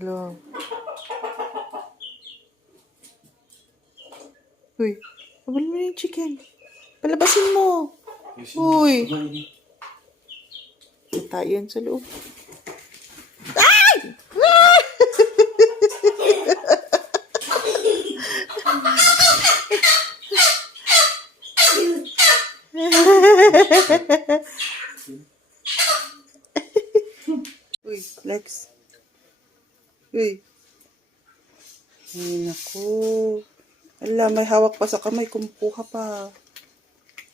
Hello. Uy, abal mo yung chicken. Palabasin mo. Uy. Kita yan sa loob. Ay! Uy, Lex. Uy. Ay, naku. Hala, may hawak pa sa kamay. Kumukuha pa.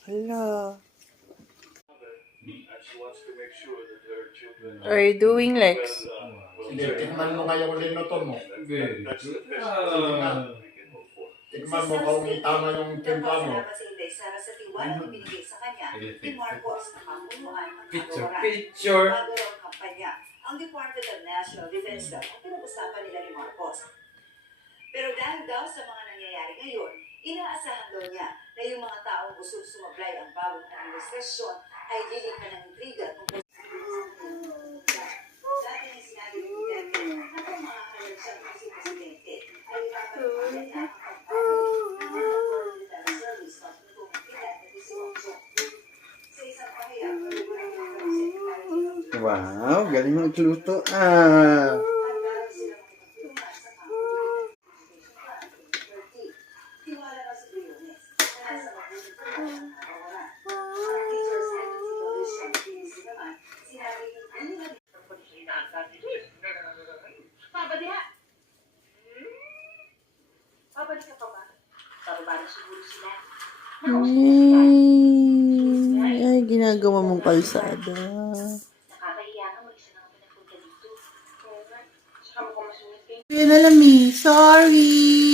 Hala. What are you doing, Lex? Hindi, tikman mo kayo kung linuto mo. Tikman mo kung tama yung timpla mo. Picture. Ang Department of National Defense daw ang pinag-usapan nila ni Marcos. Pero dahil daw sa mga nangyayari ngayon, inaasahan daw niya na yung mga taong gusto sumablay ang bagong administrasyon ay lilikha ng intriga tungkol dati na sinabi ni Duterte na kung makakaroon siyang presidente ay ipapaliwanag niya ang pagpapalik ng mga military service patutong edad na 18. Sa isang pahayag, Wow, galing mo magluto. Ah. Ay, ginagawa mong kalsada. nakakahiya nga mag-isa na kami nagpunta dito. Yan alam eh. Sorry.